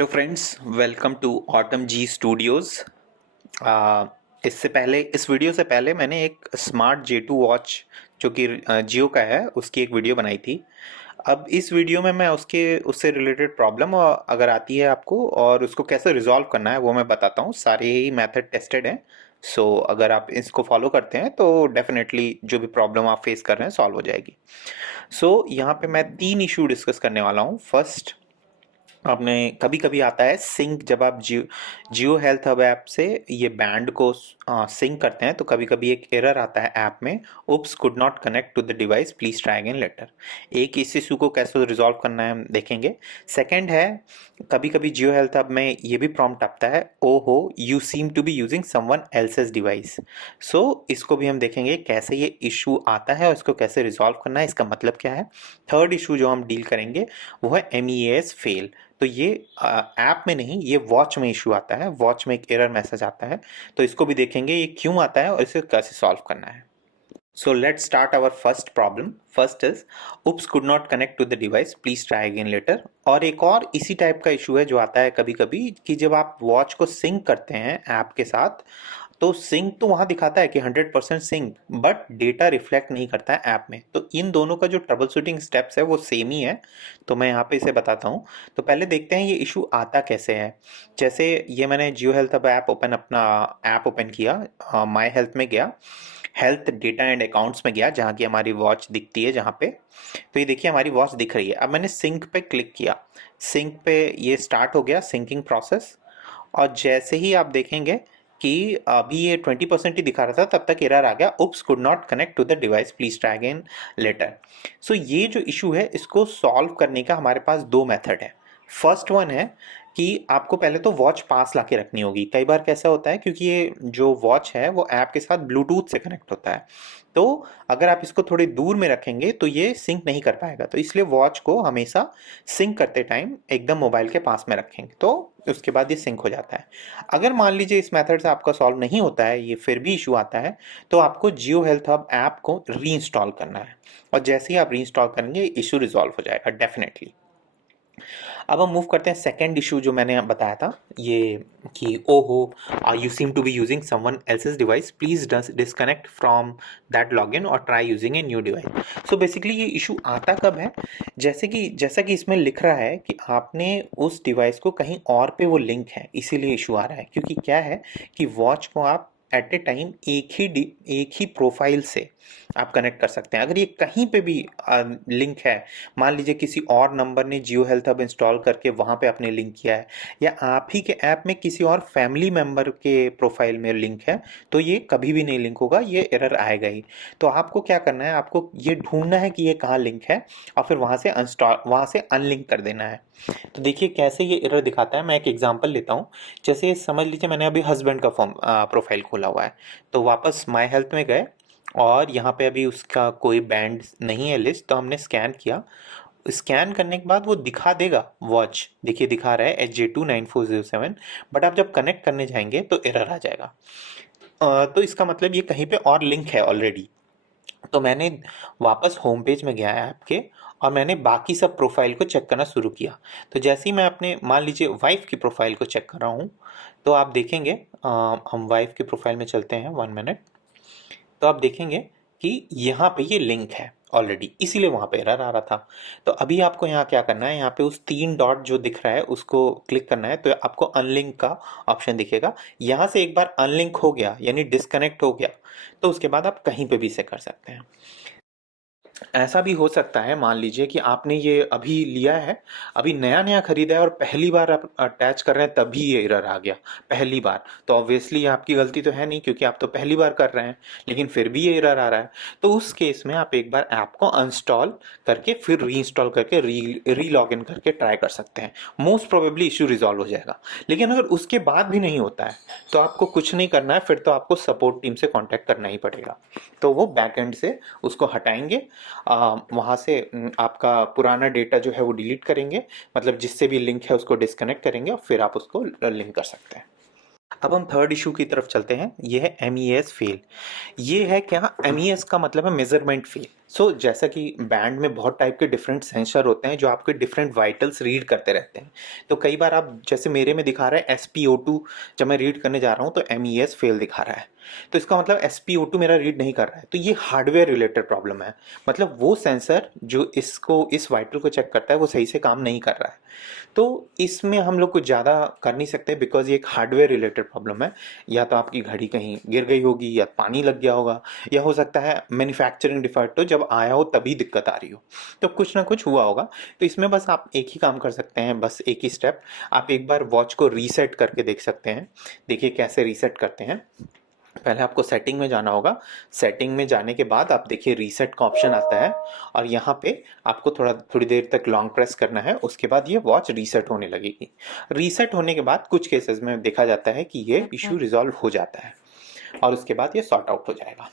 Hello friends, welcome to Autumn G studios. इससे पहले इस वीडियो से पहले मैंने एक स्मार्ट J2 वॉच जो कि जियो का है उसकी एक वीडियो बनाई थी। अब इस वीडियो में मैं उससे रिलेटेड प्रॉब्लम अगर आती है आपको और उसको कैसे रिजॉल्व करना है वो मैं बताता हूँ। सारे ही मेथड टेस्टेड हैं। सो अगर आप इसको फॉलो करते हैं तो डेफिनेटली जो भी प्रॉब्लम आप फेस कर रहे हैं सॉल्व हो जाएगी। यहाँ पे मैं 3 इशू डिस्कस करने वाला हूँ। फर्स्ट, आपने कभी कभी आता है सिंक, जब आप जियो हेल्थ हब ऐप से ये बैंड को सिंक करते हैं तो कभी कभी एक एरर आता है ऐप में, oops could not connect to the device, please try again later. एक इस इशू को कैसे रिजॉल्व करना है हम देखेंगे। सेकंड है, कभी कभी जियो हेल्थ हब में ये भी प्रॉम्प्ट आता है, ओ हो you seem to be using someone else's device. So इसको भी हम देखेंगे कैसे ये इशू आता है और इसको कैसे रिजॉल्व करना है, इसका मतलब क्या है। थर्ड इशू जो हम डील करेंगे वो है MEAS फेल। तो ये ऐप में नहीं, ये वॉच में इशू आता है, वॉच में एक एरर मैसेज आता है। तो इसको भी देखेंगे ये क्यों आता है और इसे कैसे सॉल्व करना है। So let's start our first problem. First is oops could not connect to the device, please try again later। और एक और इसी टाइप का इशू है जो आता है कभी कभी कि जब आप वॉच को सिंक करते हैं ऐप के साथ तो सिंक तो वहां दिखाता है कि 100% सिंक, बट डेटा रिफ्लेक्ट नहीं करता है ऐप में। तो इन दोनों का जो ट्रबल शूटिंग स्टेप्स है वो सेम ही है। तो मैं यहाँ पे इसे बताता हूँ। तो पहले देखते हैं ये इशू आता कैसे है। जैसे ये मैंने जियो हेल्थ अब अपना ऐप ओपन किया, माई हेल्थ में गया, हेल्थ डेटा एंड अकाउंट्स में गया जहाँ की हमारी वॉच दिखती है जहाँ पे। तो ये देखिए हमारी वॉच दिख रही है। अब मैंने सिंक पे क्लिक किया, सिंक पे ये स्टार्ट हो गया सिंकिंग प्रोसेस। और जैसे ही आप देखेंगे कि अभी ये 20% ही दिखा रहा था तब तक एरर आ गया, oops could not connect to the device, please try again later. So ये जो इशू है इसको सॉल्व करने का हमारे पास दो मेथड है। फर्स्ट वन है कि आपको पहले तो वॉच पास लाके रखनी होगी। कई बार कैसा होता है क्योंकि ये जो वॉच है वो ऐप के साथ ब्लूटूथ से कनेक्ट होता है, तो अगर आप इसको थोड़ी दूर में रखेंगे तो ये सिंक नहीं कर पाएगा। तो इसलिए वॉच को हमेशा सिंक करते टाइम एकदम मोबाइल के पास में रखेंगे तो उसके बाद ये सिंक हो जाता है। अगर मान लीजिए इस मेथड से आपका सॉल्व नहीं होता है, ये फिर भी इशू आता है, तो आपको जियो हेल्थ हब ऐप को रीइंस्टॉल करना है। और जैसे ही आप रीइंस्टॉल करेंगे इशू रिजॉल्व हो जाएगा डेफिनेटली। अब हम मूव करते हैं सेकंड इशू जो मैंने बताया था, ये कि ओहो you seem to be using someone else's device, please disconnect from that login और try using a new device. So basically ये इशू आता कब है, जैसा कि इसमें लिख रहा है कि आपने उस डिवाइस को कहीं और पे वो लिंक है, इसीलिए इशू आ रहा है। क्योंकि क्या है कि वॉच को आप एट ए टाइम एक ही प्रोफाइल से आप कनेक्ट कर सकते हैं। अगर ये कहीं पे भी लिंक है, मान लीजिए किसी और नंबर ने जियो हेल्थ हब इंस्टॉल करके वहाँ पे आपने लिंक किया है, या आप ही के ऐप में किसी और फैमिली मेंबर के प्रोफाइल में लिंक है, तो ये कभी भी नहीं लिंक होगा, ये एरर आएगा ही। तो आपको क्या करना है, आपको ये ढूंढना है कि ये कहाँ लिंक है और फिर वहाँ से अनलिंक कर देना है। तो देखिए कैसे ये एरर दिखाता है। मैं एक एग्जांपल लेता हूँ। जैसे समझ लीजिए मैंने अभी हस्बैंड का फॉर्म प्रोफाइल खोला हुआ है, तो वापस माई हेल्थ में गए और यहाँ पे अभी उसका कोई बैंड नहीं है लिस्ट, तो हमने स्कैन किया। स्कैन करने के बाद वो दिखा देगा, वॉच देखिए दिखा रहा है HJ29407, बट आप जब कनेक्ट करने जाएंगे तो एरर आ जाएगा। तो इसका मतलब ये कहीं पे और लिंक है ऑलरेडी। तो मैंने वापस होम पेज में गया है आपके, और मैंने बाकी सब प्रोफाइल को चेक करना शुरू किया। तो जैसे ही मैं अपने मान लीजिए वाइफ की प्रोफाइल को चेक कर रहा हूँ, तो आप देखेंगे हम वाइफ की प्रोफाइल में चलते हैं 1 मिनट। तो आप देखेंगे कि यहाँ पे ये लिंक है ऑलरेडी, इसीलिए वहाँ पे एरर आ रहा था। तो अभी आपको यहाँ क्या करना है, यहाँ पे उस 3 डॉट जो दिख रहा है उसको क्लिक करना है, तो आपको अनलिंक का ऑप्शन दिखेगा। यहाँ से एक बार अनलिंक हो गया यानी डिस्कनेक्ट हो गया, तो उसके बाद आप कहीं पे भी इसे कर सकते हैं। ऐसा भी हो सकता है, मान लीजिए कि आपने ये अभी लिया है, अभी नया नया खरीदा है और पहली बार आप अटैच कर रहे हैं तभी ये एरर आ गया पहली बार। तो ऑब्वियसली आपकी गलती तो है नहीं क्योंकि आप तो पहली बार कर रहे हैं, लेकिन फिर भी ये एरर आ रहा है। तो उस केस में आप एक बार ऐप को अनस्टॉल करके फिर रीइंस्टॉल करके री लॉग इन करके ट्राई कर सकते हैं। मोस्ट प्रोबेबली इशू रिजॉल्व हो जाएगा। लेकिन अगर उसके बाद भी नहीं होता है तो आपको कुछ नहीं करना है, फिर तो आपको सपोर्ट टीम से कॉन्टैक्ट करना ही पड़ेगा। तो वो बैक एंड से उसको हटाएंगे, वहाँ से आपका पुराना डेटा जो है वो डिलीट करेंगे, मतलब जिससे भी लिंक है उसको डिस्कनेक्ट करेंगे और फिर आप उसको लिंक कर सकते हैं। अब हम थर्ड इशू की तरफ चलते हैं। ये है MEAS फेल। ये है क्या, MEAS का मतलब है मेजरमेंट फेल। जैसा कि बैंड में बहुत टाइप के डिफरेंट सेंसर होते हैं जो आपके डिफरेंट वाइटल्स रीड करते रहते हैं। तो कई बार आप जैसे मेरे में दिखा रहा है SpO2, जब मैं रीड करने जा रहा हूँ तो MES फेल दिखा रहा है। तो इसका मतलब SpO2 मेरा रीड नहीं कर रहा है, तो ये हार्डवेयर रिलेटेड प्रॉब्लम है। मतलब वो सेंसर जो इसको इस वाइटल को चेक करता है वो सही से काम नहीं कर रहा है। तो इसमें हम लोग कुछ ज़्यादा कर नहीं सकते बिकॉज ये एक हार्डवेयर रिलेटेड प्रॉब्लम है। या तो आपकी घड़ी कहीं गिर गई होगी, या पानी लग गया होगा, या हो सकता है मैन्युफैक्चरिंग डिफेक्ट हो, जब आया हो तभी दिक्कत आ रही हो। तो कुछ ना कुछ हुआ होगा। तो इसमें बस आप एक ही काम कर सकते हैं, बस एक ही स्टेप। आप एक बार वॉच को रीसेट करके देख सकते हैं। देखिए कैसे रीसेट करते हैं। पहले आपको सेटिंग में जाना होगा। सेटिंग में जाने के बाद आप देखिए रीसेट का ऑप्शन आता है, और यहाँ पे आपको थोड़ी देर तक लॉन्ग प्रेस करना है। उसके बाद ये वॉच रीसेट होने लगेगी। रीसेट होने के बाद कुछ केसेस में देखा जाता है कि ये इश्यू रिजॉल्व हो जाता है, और उसके बाद ये सॉर्ट आउट हो जाएगा।